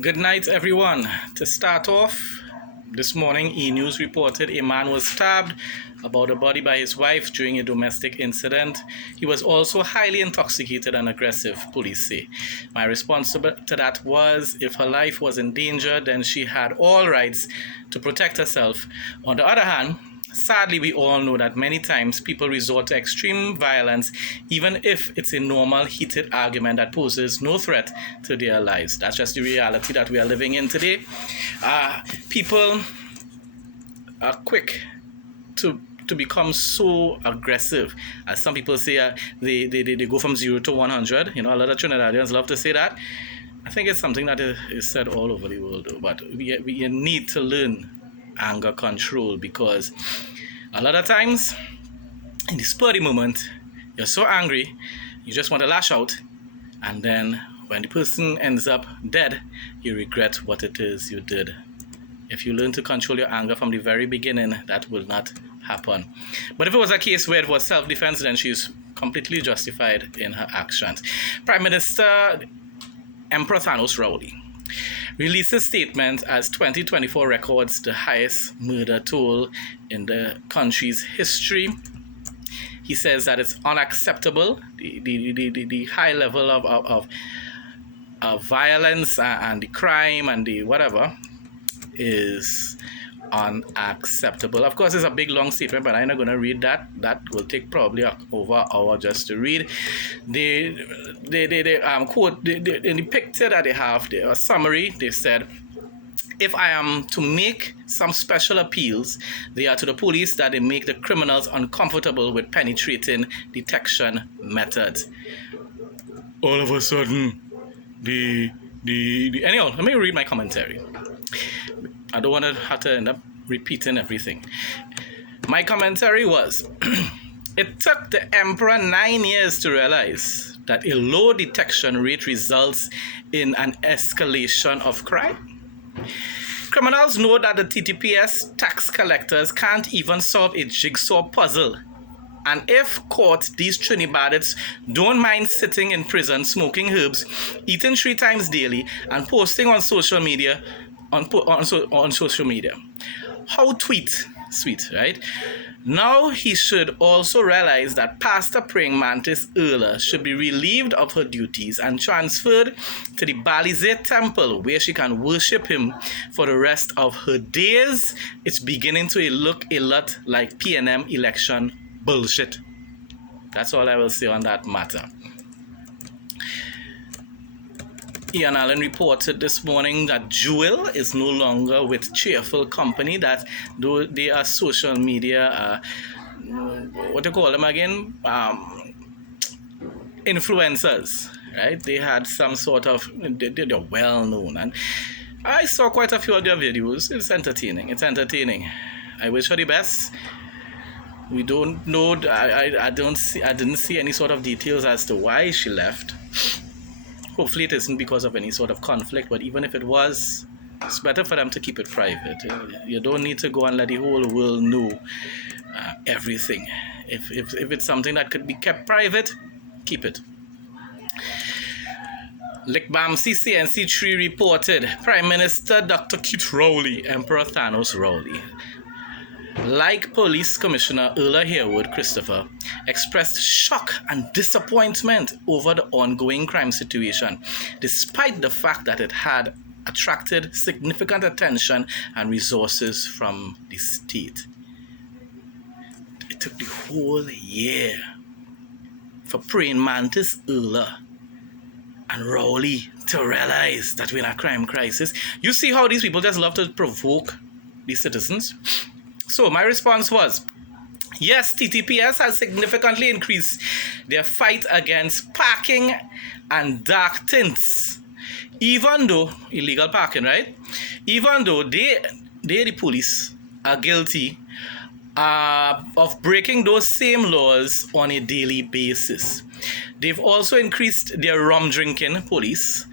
Good night, everyone. To start off, this morning, E! News reported a man was stabbed about a body by his wife during a domestic incident. He was also highly intoxicated and aggressive, police say. My response to that was, if her life was in danger, then she had all rights to protect herself. On the other hand, sadly, we all know that many times people resort to extreme violence, even if it's a normal, heated argument that poses no threat to their lives. That's just the reality that we are living in today. People are quick to become so aggressive. As some people say, they go from 0 to 100. You know, a lot of Trinidadians love to say that. I think it's something that is said all over the world, though. But we need to learn anger control, because a lot of times in the spur of the moment you're so angry you just want to lash out, and then when the person ends up dead you regret what it is you did. If you learn to control your anger from the very beginning, that will not happen. But if it was a case where it was self-defense, then she's completely justified in her actions. Prime Minister Emperor Thanos Rowley released a statement as 2024 records the highest murder toll in the country's history. He says that it's unacceptable. The high level of violence and the crime and the whatever is unacceptable. Of course, it's a big long statement, but I'm not going to read that. That will take probably over an hour just to read. They quote in the picture that they have, a summary. They said, if I am to make some special appeals, they are to the police that they make the criminals uncomfortable with penetrating detection methods. All of a sudden, anyhow, let me read my commentary. I don't want to have to end up repeating everything. My commentary was, it took the emperor 9 years to realize that a low detection rate results in an escalation of crime. Criminals know that the TTPS tax collectors can't even solve a jigsaw puzzle. And if caught, these Trinidadians don't mind sitting in prison, smoking herbs, eating 3 times daily, and posting on social media. On social media. How sweet, right? Now he should also realize that Pastor Praying Mantis Erla should be relieved of her duties and transferred to the Balizé temple, where she can worship him for the rest of her days. It's beginning to look a lot like PNM election bullshit. That's all I will say on that matter. Ian Allen reported this morning that Jewel is no longer with Cheerful Company, that though they are social media, what do you call them again? Influencers, right? They had some sort of, they're well known, and I saw quite a few of their videos. It's entertaining. I wish her the best. We don't know, I didn't see any sort of details as to why she left. Hopefully it isn't because of any sort of conflict, but even if it was, it's better for them to keep it private. You don't need to go and let the whole world know everything. If it's something that could be kept private, keep it. Likbam CNC3 reported, Prime Minister Dr. Keith Rowley, Emperor Thanos Rowley, like Police Commissioner Erla Harewood Christopher, expressed shock and disappointment over the ongoing crime situation, despite the fact that it had attracted significant attention and resources from the state. It took the whole year for Praying Mantis Erla and Rowley to realize that we're in a crime crisis. You see how these people just love to provoke the citizens? So my response was, yes, TTPS has significantly increased their fight against parking and dark tints. Even though, illegal parking, right? Even though they the police, are guilty of breaking those same laws on a daily basis. They've also increased their rum drinking, police,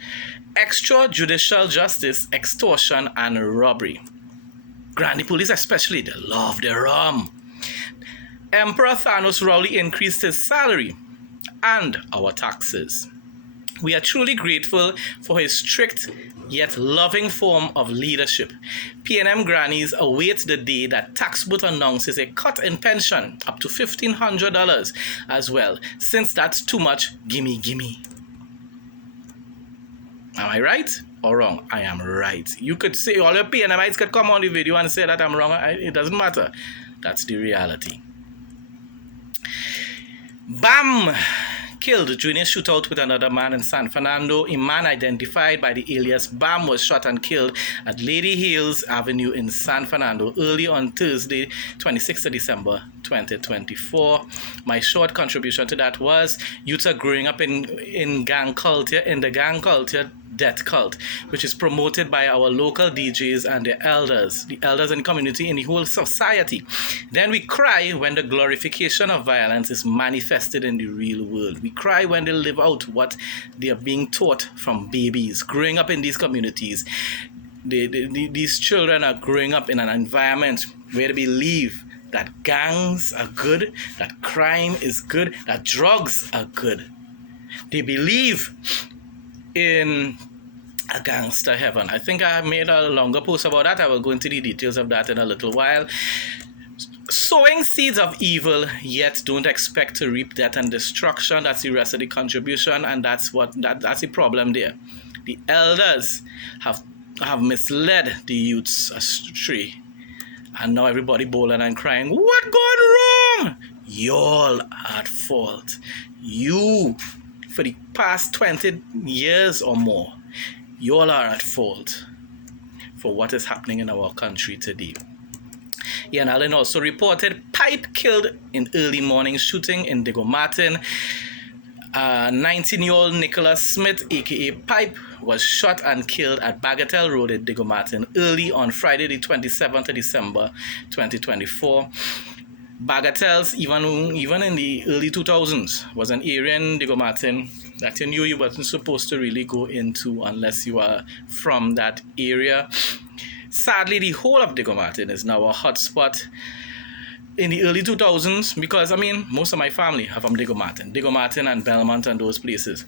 extrajudicial justice, extortion, and robbery. Granny police especially, they love their rum. Emperor Thanos Rowley increased his salary and our taxes. We are truly grateful for his strict yet loving form of leadership. PNM grannies await the day that tax booth announces a cut in pension up to $1,500 as well. Since that's too much, gimme, gimme. Am I right or wrong? I am right. You could say, all your PNMites could come on the video and say that I'm wrong. It doesn't matter. That's the reality. Bam! Killed during a shootout with another man in San Fernando. A man identified by the alias Bam was shot and killed at Lady Hales Avenue in San Fernando early on Thursday, 26th of December 2024. My short contribution to that was youths are growing up in gang culture, in the gang culture death cult, which is promoted by our local DJs and the elders in the community, in the whole society. Then we cry when the glorification of violence is manifested in the real world. We cry when they live out what they are being taught from babies. Growing up in these communities, these children are growing up in an environment where they believe that gangs are good, that crime is good, that drugs are good. They believe in a gangster heaven. I think I have made a longer post about that. I will go into the details of that in a little while. Sowing seeds of evil, yet don't expect to reap death and destruction. That's the rest of the contribution, and that's the problem there. The elders have misled the youths astray, and now everybody bawling and crying, "What gone wrong?" Y'all are at fault. You, for the past 20 years or more, you all are at fault for what is happening in our country today. Ian Allen also reported pipe killed in early morning shooting in Diego Martin. 19-year-old Nicholas Smith, aka Pipe, was shot and killed at Bagatelle Road in Diego Martin early on Friday, the 27th of December 2024. Bagatelle's, even in the early 2000s, was an area in Diego Martin that you knew you wasn't supposed to really go into unless you are from that area. Sadly, the whole of Diego Martin is now a hotspot. In the early 2000s, because most of my family are from Diego Martin and Belmont and those places.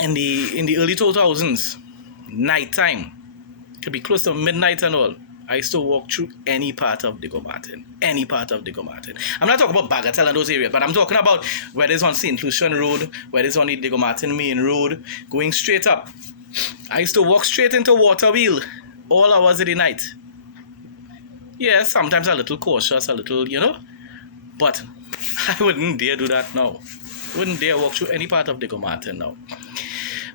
In the early 2000s, nighttime, could be close to midnight and all, I used to walk through any part of Diego Martin. I'm not talking about Bagatelle and those areas, but I'm talking about whether it's on St. Lucian Road, whether it's on the Diego Martin main road, going straight up. I used to walk straight into Waterwheel all hours of the night. Yes, sometimes a little cautious, but I wouldn't dare do that now. Wouldn't dare walk through any part of Diego Martin now.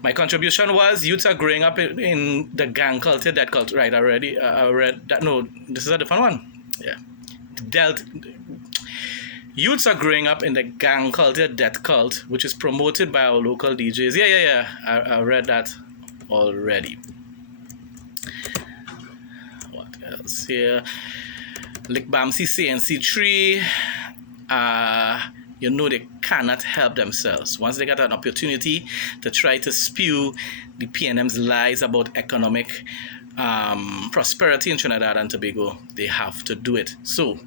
My contribution was youths are growing up in the gang culture, that cult. Right, I read that. No, this is a different one. Yeah. Youths are growing up in the gang culture, death cult, which is promoted by our local DJs. Yeah. I read that already. What else here? Lickbamsi CNC3. They cannot help themselves. Once they get an opportunity to try to spew the PNM's lies about economic prosperity in Trinidad and Tobago, they have to do it. So,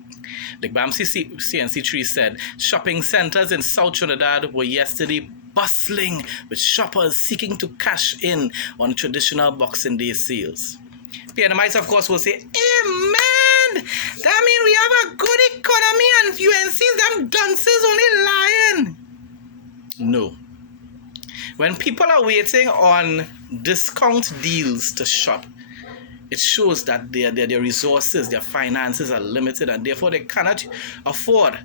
Lickbamsi CNC3 said, shopping centers in South Trinidad were yesterday bustling with shoppers seeking to cash in on traditional Boxing Day sales. PNMites, of course, will say, amen! That means we have a good economy and UNC's them dunces only lying. No. When people are waiting on discount deals to shop, it shows that their resources, their finances are limited, and therefore they cannot afford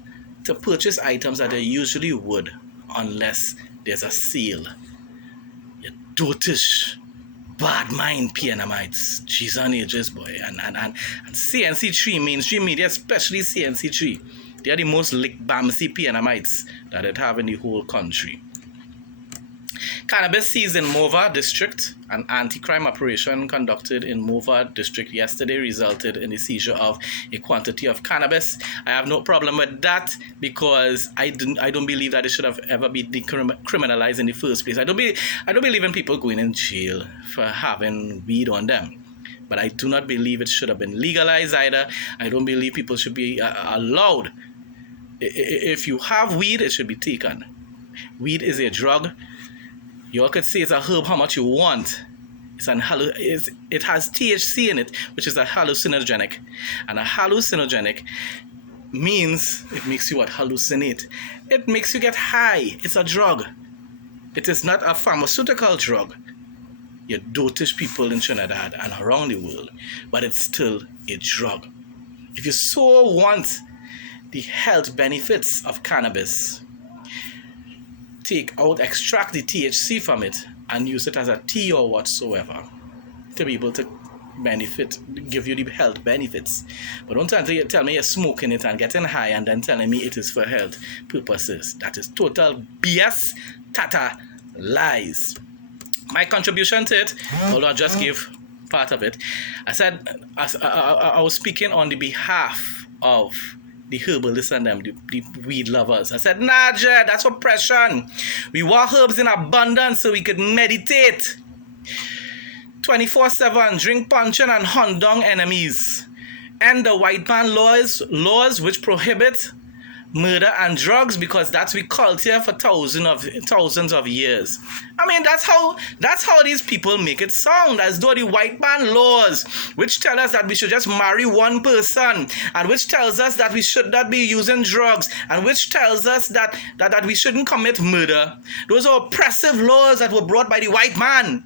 to purchase items that they usually would unless there's a sale. You dotish, bad mind PNMites, G's and ages, boy, and CNC3, mainstream media, especially CNC3, they are the most Lickbamsi PNMites that it have in the whole country. Cannabis seized in Mova District. An anti-crime operation conducted in Mova District yesterday resulted in the seizure of a quantity of cannabis. I have no problem with that because I don't believe that it should have ever been decriminalized in the first place. I don't believe in people going in jail for having weed on them. But I do not believe it should have been legalized either. I don't believe people should be allowed. If you have weed, it should be taken. Weed is a drug. You all could say it's a herb how much you want. It has THC in it, which is a hallucinogenic. And a hallucinogenic means it makes you what? Hallucinate. It makes you get high. It's a drug. It is not a pharmaceutical drug. You dotish people in Trinidad and around the world, but it's still a drug. If you so want the health benefits of cannabis, extract the THC from it and use it as a tea or whatsoever to be able to give you the health benefits. But don't tell me you're smoking it and getting high and then telling me it is for health purposes. That is total BS, tata, lies. My contribution to it, although I just gave part of it, I said I was speaking on the behalf of the herbalists and them, the weed lovers. I said, nah, Jed, that's oppression. We want herbs in abundance so we could meditate 24/7, drink puncheon and hunt down enemies. And the white man laws which prohibit murder and drugs, because that's we culture for thousands of years. I mean, that's how these people make it sound, as though the white man laws, which tell us that we should just marry one person, and which tells us that we should not be using drugs, and which tells us that we shouldn't commit murder. Those are oppressive laws that were brought by the white man.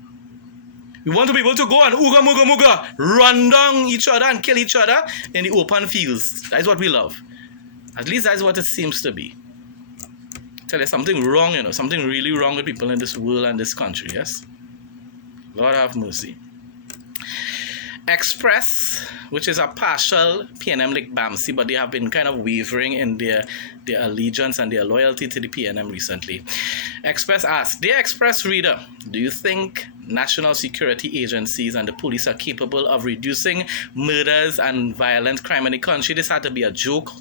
We want to be able to go and ooga, run down each other and kill each other in the open fields. That's what we love. At least that's what it seems to be. Tell you something wrong, something really wrong with people in this world and this country, yes? Lord have mercy. Express, which is a partial PNM like BAMC, but they have been kind of wavering in their allegiance and their loyalty to the PNM recently. Express asked, Dear Express reader, do you think national security agencies and the police are capable of reducing murders and violent crime in the country? This had to be a joke.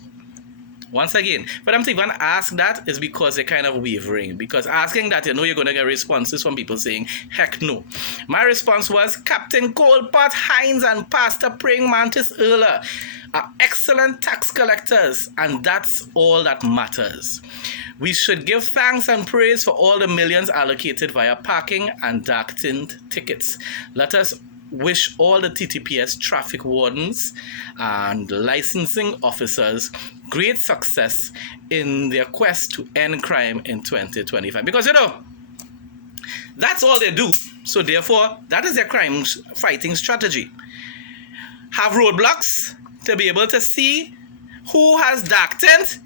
Once again, for them to even ask that is because they're kind of wavering. Because asking that, you're going to get responses from people saying, heck no. My response was, Captain Colpart, Hines, and Pastor Praying Mantis Earler are excellent tax collectors, and that's all that matters. We should give thanks and praise for all the millions allocated via parking and dark-tint tickets. Let us wish all the TTPS traffic wardens and licensing officers great success in their quest to end crime in 2025. Because, that's all they do. So therefore, that is their crime fighting strategy. Have roadblocks to be able to see who has dark tint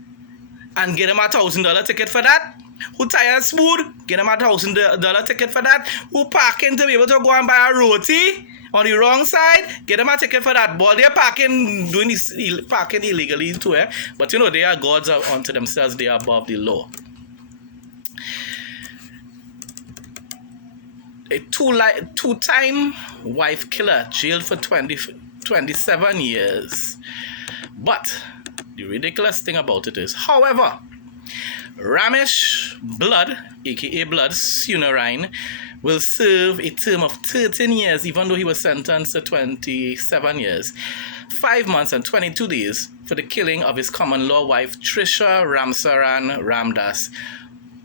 and get them a $1,000 ticket for that. Who tire smooth, get them a $1,000 ticket for that. Who parking to be able to go and buy a roti on the wrong side, get them a ticket for that. But they're parking illegally too, eh? But they are gods unto themselves, they are above the law. A two-time wife killer jailed for 27 years. But the ridiculous thing about it is, however, Ramesh Blood, aka Blood Sunarine, will serve a term of 13 years, even though he was sentenced to 27 years, 5 months and 22 days for the killing of his common-law wife, Trisha Ramsaran Ramdas,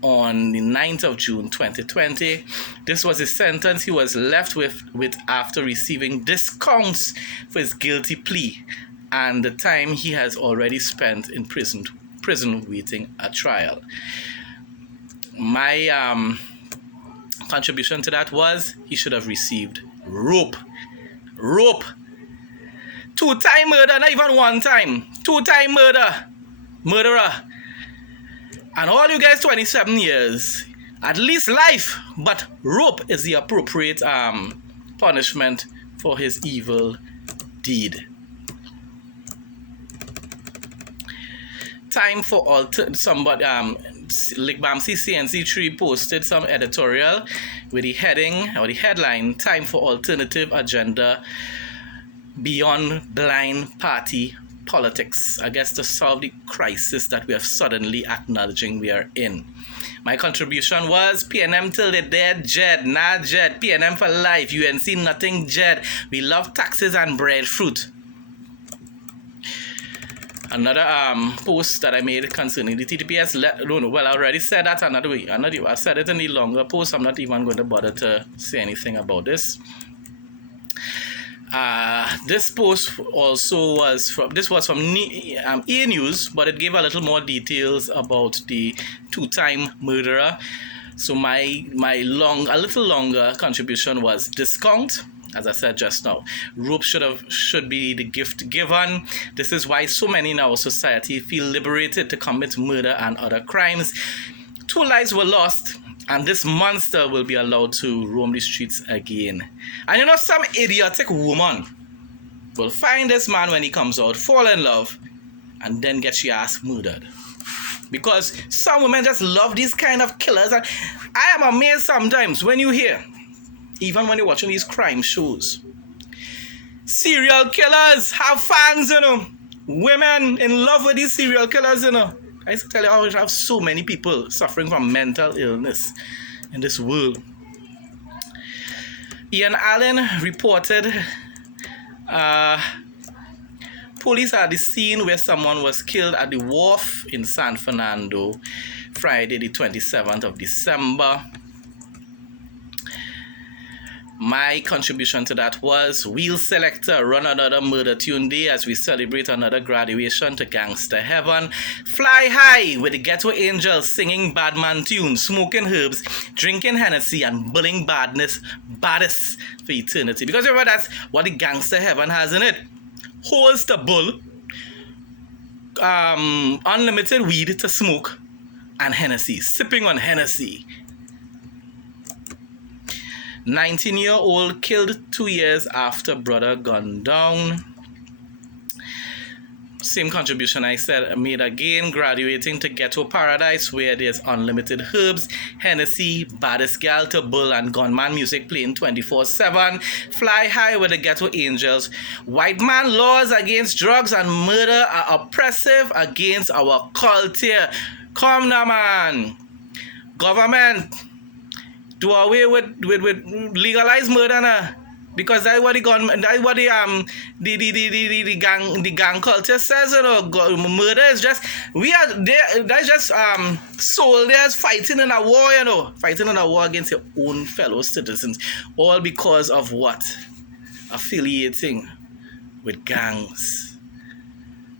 on the 9th of June 2020. This was a sentence he was left with after receiving discounts for his guilty plea and the time he has already spent in prison waiting a trial. My contribution to that was he should have received rope. 2-time murder, not even 1 time. 2-time murderer. And all you guys 27 years, at least life, but rope is the appropriate punishment for his evil deed. Time for somebody like BAMC CNC3 posted some editorial with the heading or the headline, Time for Alternative Agenda Beyond Blind Party Politics. I guess to solve the crisis that we are suddenly acknowledging we are in. My contribution was PNM till the dead, Jed, nah Jed, PNM for life, UNC nothing Jed. We love taxes and breadfruit. Another post that I made concerning the TTPS. Well, I already said that another way. I said it in the longer post. I'm not even going to bother to say anything about this. This post also was from E News, but it gave a little more details about the two-time murderer. So my a little longer contribution was discount. As I said just now, rope should be the gift given. This is why so many in our society feel liberated to commit murder and other crimes. 2 lives were lost, and this monster will be allowed to roam the streets again. And you know, some idiotic woman will find this man when he comes out, fall in love, and then get your ass murdered. Because some women just love these kind of killers. And I am amazed sometimes when you hear, even when you're watching these crime shows, serial killers have fans, you know. Women in love with these serial killers, you know. I used to tell you how we have so many people suffering from mental illness in this world. Ian Allen reported police are at the scene where someone was killed at the wharf in San Fernando, Friday the 27th of December. My contribution to that was Wheel Selector run another murder tune day as we celebrate another graduation to gangster heaven. Fly high with the Ghetto Angels singing Badman tunes, smoking herbs, drinking Hennessy and bullying baddest for eternity. Because remember, that's what the gangster heaven has in it. Holes to bull, unlimited weed to smoke, and Hennessy, sipping on Hennessy. 19-year-old killed 2 years after brother gunned down. Same contribution I said made again, graduating to Ghetto Paradise where there's unlimited herbs, Hennessy, baddest gal to bull and gunman music playing 24/7. Fly high with the Ghetto Angels. White man laws against drugs and murder are oppressive against our culture. Come now, man. Government, do away with legalized murder now. Because that's what the gang culture says, you know. Murder is just that's just soldiers fighting in a war, you know, fighting in a war against your own fellow citizens, all because of what? Affiliating with gangs.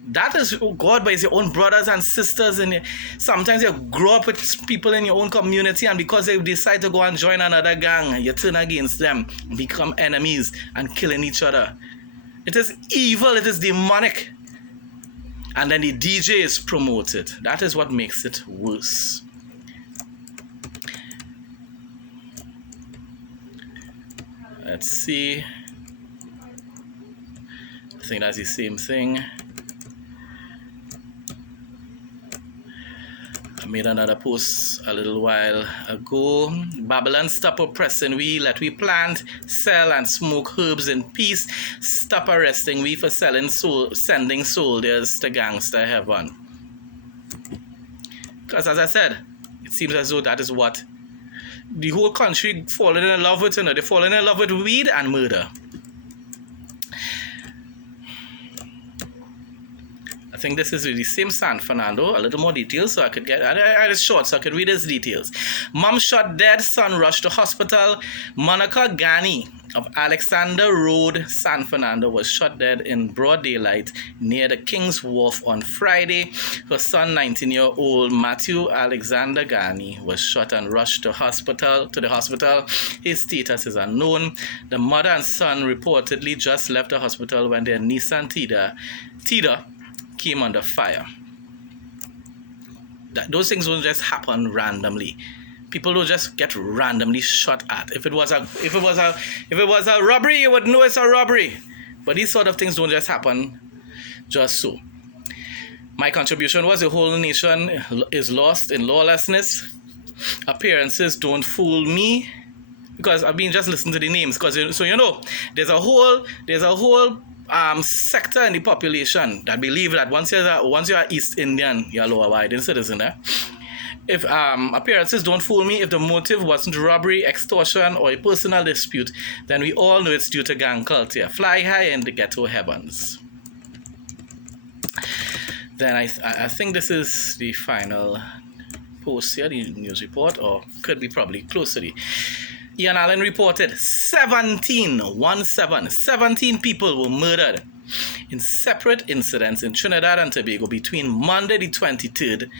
That is God, but it's your own brothers and sisters, and sometimes you grow up with people in your own community, and because they decide to go and join another gang, you turn against them, become enemies, and killing each other. It is evil, it is demonic. And then the DJ is promoted. That is what makes it worse. Let's see. I think that's the same thing. I made another post a little while ago. Babylon, stop oppressing we, let we plant, sell and smoke herbs in peace. Stop arresting we for sending soldiers to gangster heaven. Because as I said, it seems as though that is what the whole country falling in love with, you know. They're falling in love with weed and murder. I think this is the same San Fernando, a little more details so I could get, it's short so I could read his details. Mom shot dead, son rushed to hospital. Monica Ghani of Alexander Road, San Fernando, was shot dead in broad daylight near the King's Wharf on Friday. Her son, 19-year-old Matthew Alexander Ghani, was shot and rushed to the hospital. His status is unknown. The mother and son reportedly just left the hospital when their Nissan Tiida came under fire. Those things don't just happen randomly. People don't just get randomly shot at. If it was a robbery, you would know it's a robbery. But these sort of things don't just happen just so. My contribution was the whole nation is lost in lawlessness. Appearances don't fool me. Because I've been just listening to the names. So you know, there's a whole sector in the population that believe that once you're East Indian, you're law-abiding citizen. If appearances don't fool me, if the motive wasn't robbery, extortion, or a personal dispute, then we all know it's due to gang culture. Fly high in the ghetto heavens. Then I think this is the final post here, the news report, or could be probably close to the. Ian Allen reported 17 people were murdered in separate incidents in Trinidad and Tobago between Monday the 23rd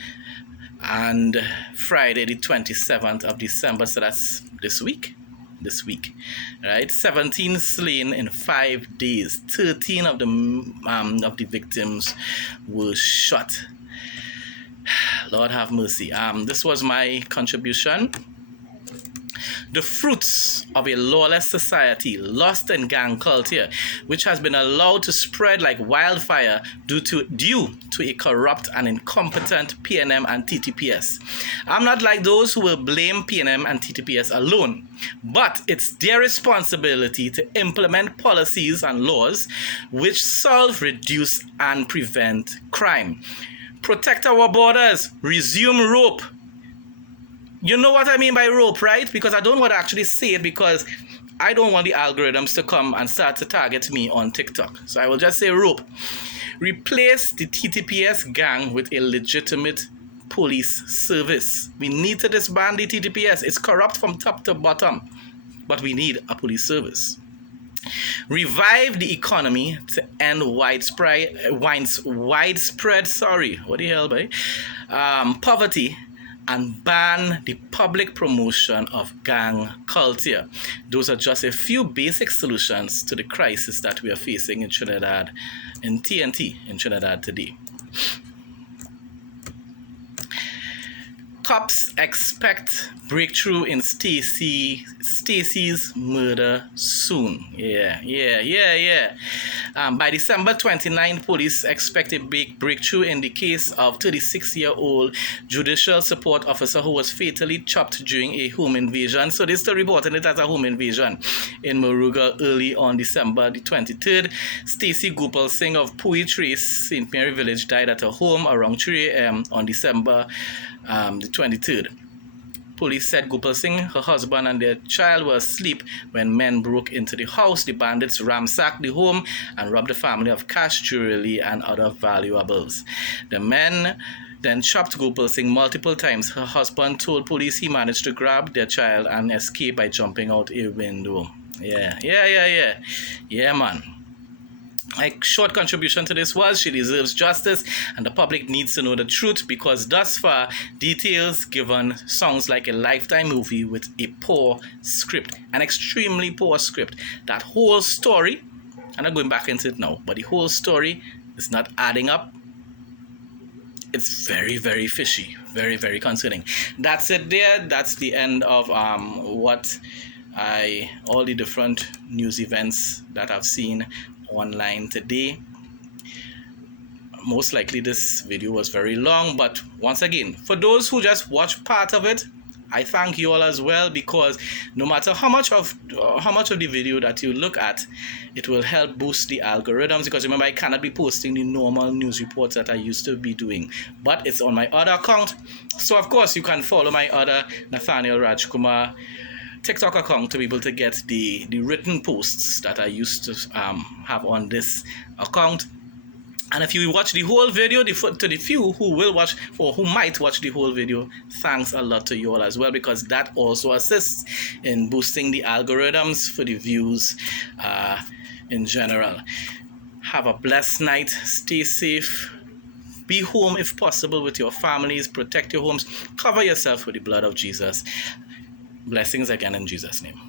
and Friday the 27th of December. So that's this week, right? 17 slain in 5 days. 13 of the victims were shot. Lord have mercy. This was my contribution. The fruits of a lawless society lost in gang culture, which has been allowed to spread like wildfire due to a corrupt and incompetent PNM and TTPS. I'm not like those who will blame PNM and TTPS alone, but it's their responsibility to implement policies and laws which solve, reduce, and prevent crime. Protect our borders, resume rope. You know what I mean by rope, right? Because I don't want to actually say it because I don't want the algorithms to come and start to target me on TikTok. So I will just say rope. Replace the TTPS gang with a legitimate police service. We need to disband the TTPS. It's corrupt from top to bottom, but we need a police service. Revive the economy to end widespread poverty, and ban the public promotion of gang culture. Those are just a few basic solutions to the crisis that we are facing in Trinidad, in TNT, in Trinidad today. Cops expect breakthrough in Stacy's murder soon. By December 29, police expect a big breakthrough in the case of 36-year-old judicial support officer who was fatally chopped during a home invasion. So they still reporting it as a home invasion in Moruga early on December the 23rd. Stacy Gopal Singh of Pui Trace, St. Mary Village, died at her home around 3 a.m. on December the 23rd. Police said Gopal Singh, her husband, and their child were asleep when men broke into the house. The bandits ransacked the home and robbed the family of cash, jewelry, and other valuables. The men then chopped Gopal Singh multiple times. Her husband told police he managed to grab their child and escape by jumping out a window. Yeah, man. My short contribution to this was she deserves justice and the public needs to know the truth, because thus far details given sounds like a Lifetime movie with a poor script, an extremely poor script. That whole story, I'm not going back into it now, but the whole story is not adding up. It's very, very fishy, very, very concerning. That's it there. That's the end of all the different news events that I've seen online today. Most likely this video was very long, but once again, for those who just watch part of it, I thank you all as well, because no matter how much of the video that you look at, it will help boost the algorithms. Because remember, I cannot be posting the normal news reports that I used to be doing, but it's on my other account. So of course you can follow my other Nathaniel Rajkumar TikTok account to be able to get the written posts that I used to have on this account. And if you watch the whole video, to the few who will watch or who might watch the whole video, thanks a lot to you all as well, because that also assists in boosting the algorithms for the views in general. Have a blessed night. Stay safe. Be home if possible with your families. Protect your homes. Cover yourself with the blood of Jesus. Blessings again in Jesus' name.